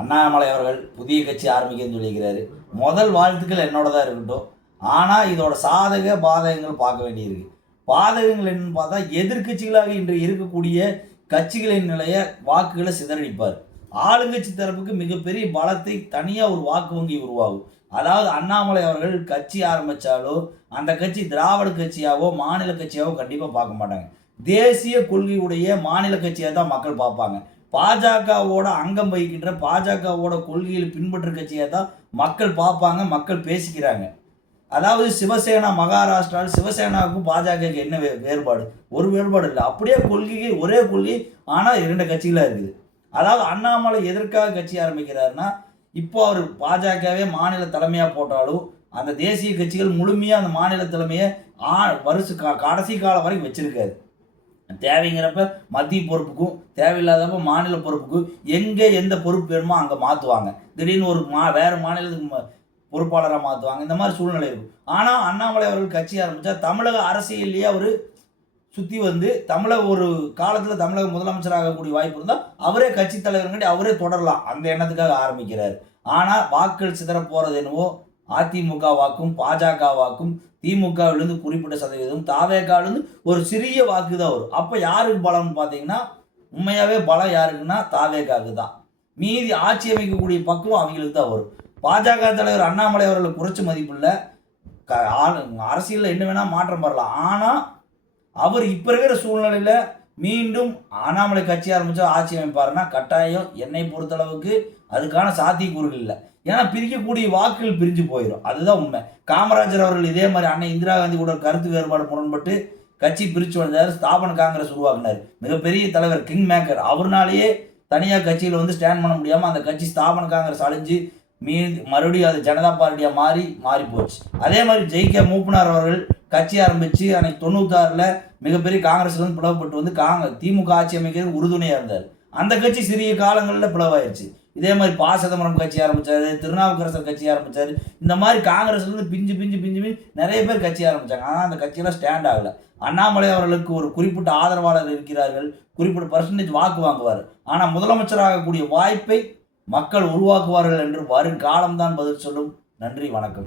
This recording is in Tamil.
அண்ணாமலை அவர்கள் புதிய கட்சி ஆரம்பிக்கன்னு சொல்லியிருக்கிறாரு. முதல் வாழ்த்துக்கள் என்னோட தான் இருக்கட்டும். ஆனால் இதோட சாதக பாதகங்கள் பார்க்க வேண்டியிருக்கு. பாதகங்கள் என்னன்னு பார்த்தா, எதிர்கட்சிகளாக இன்று இருக்கக்கூடிய கட்சிகளின் நிலைய வாக்குகளை சிதறடிப்பார். ஆளுங்கட்சி தரப்புக்கு மிகப்பெரிய பலத்தை தனியாக ஒரு வாக்கு வங்கி உருவாகும். அதாவது அண்ணாமலை அவர்கள் கட்சி ஆரம்பித்தாலோ அந்த கட்சி திராவிட கட்சியாவோ மாநில கட்சியாவோ கண்டிப்பாக பார்க்க மாட்டாங்க. தேசிய கொள்கையுடைய மாநில கட்சியாக தான் மக்கள் பார்ப்பாங்க. பாஜகவோட அங்கம் வகிக்கின்ற பாஜகவோட கொள்கையில் பின்பற்ற கட்சியாக தான் மக்கள் பார்ப்பாங்க, மக்கள் பேசிக்கிறாங்க. அதாவது சிவசேனா மகாராஷ்டிராவில் சிவசேனாவுக்கும் பாஜகவுக்கு என்ன வேறுபாடு? ஒரு வேறுபாடு இல்லை. அப்படியே கொள்கை ஒரே கொள்கை, ஆனால் 2 கட்சிகளாக இருக்குது. அதாவது அண்ணாமலை எதற்காக கட்சி ஆரம்பிக்கிறாருன்னா, இப்போ அவர் பாஜகவே மாநில தலைமையாக போட்டாலும் அந்த தேசிய கட்சிகள் முழுமையாக அந்த மாநில தலைமையை கடைசி காலம் வரைக்கும் வச்சிருக்காரு. தேவைங்கிறப்ப மத்திய பொறுப்புக்கும் தேவையில்லாதப்ப மாநில பொறுப்புக்கும் எங்கே எந்த பொறுப்பு வேணுமோ அங்கே மாற்றுவாங்க. திடீர்னு ஒரு வேறு மாநிலத்துக்கு பொறுப்பாளராக மாற்றுவாங்க. இந்த மாதிரி சூழ்நிலை இருக்கும். ஆனால் அண்ணாமலை அவர்கள் கட்சி ஆரம்பித்தா தமிழக அரசியல்லையே அவர் சுற்றி வந்து தமிழக ஒரு காலத்தில் தமிழக முதலமைச்சர் ஆகக்கூடிய வாய்ப்பு இருந்தால் அவரே கட்சி தலைவர்கிட்ட அவரே தொடரலாம். அந்த எண்ணத்துக்காக ஆரம்பிக்கிறார். ஆனால் வாக்குகள் சிதற போகிறது என்னவோ அதிமுக வாக்கும் பாஜக வாக்கும் திமுகவிலிருந்து குறிப்பிட்ட சதவீதம் தாவேகாவிலிருந்து ஒரு சிறிய வாக்கு தான் வரும். அப்போ யாருக்கு பலம்னு பார்த்தீங்கன்னா, உண்மையாகவே பலம் யாருக்குன்னா தாவேகாவுக்கு தான். மீதி ஆட்சி அமைக்கக்கூடிய பக்குவம் அவங்களுக்கு தான் வரும். பாஜக தலைவர் அண்ணாமலை அவர்களுக்கு குறைச்ச மதிப்பில்லை. அரசியலில் என்ன வேணால் மாற்றம் வரலாம். ஆனால் அவர் இப்போ இருக்கிற சூழ்நிலையில் மீண்டும் அண்ணாமலை கட்சி ஆரம்பித்தா ஆட்சி அமைப்பாருன்னா கட்டாயம் என்னை பொறுத்தளவுக்கு அதுக்கான சாத்தியக்கூறுகள் இல்லை. ஏன்னா பிரிக்கக்கூடிய வாக்குகள் பிரிஞ்சு போயிடும். அதுதான் உண்மை. காமராஜர் அவர்கள் இதே மாதிரி அன்னை இந்திரா காந்தி கூட கருத்து வேறுபாடு முரண்பட்டு கட்சி பிரித்து வந்தார். ஸ்தாபன காங்கிரஸ் உருவாக்குனார். மிகப்பெரிய தலைவர் கிங் மேக்கர். அவர்னாலேயே தனியாக கட்சியில் வந்து ஸ்டாண்ட் பண்ண முடியாமல் அந்த கட்சி ஸ்தாபன காங்கிரஸ் அழிஞ்சு மறுபடியும் அது ஜனதா பார்ட்டியாக மாறி போச்சு. அதே மாதிரி ஜெய்கே மூப்பனார் அவர்கள் கட்சி ஆரம்பித்து அன்னைக்கு 96ல் மிகப்பெரிய காங்கிரஸ்லேருந்து பிளவுபட்டு வந்து திமுக ஆட்சி அமைக்கிறது உறுதுணையாக இருந்தார். அந்த கட்சி சிறிய காலங்களில் பிளவாயிருச்சு. இதே மாதிரி ப. சிதம்பரம் கட்சி ஆரம்பித்தார், திருநாவுக்கரசர் கட்சி ஆரம்பித்தார். இந்த மாதிரி காங்கிரஸ்லேருந்து பிஞ்சு நிறைய பேர் கட்சி ஆரம்பித்தாங்க. ஆனால் அந்த கட்சியெல்லாம் ஸ்டாண்ட் ஆகலை. அண்ணாமலை அவர்களுக்கு ஒரு குறிப்பிட்ட ஆதரவாளர் இருக்கிறார்கள், குறிப்பிட்ட பர்சன்டேஜ் வாக்கு வாங்குவார். ஆனால் முதலமைச்சராகக்கூடிய வாய்ப்பை மக்கள் உருவாக்குவார்கள் என்று வரும் காலம்தான் பதில் சொல்லும். நன்றி, வணக்கம்.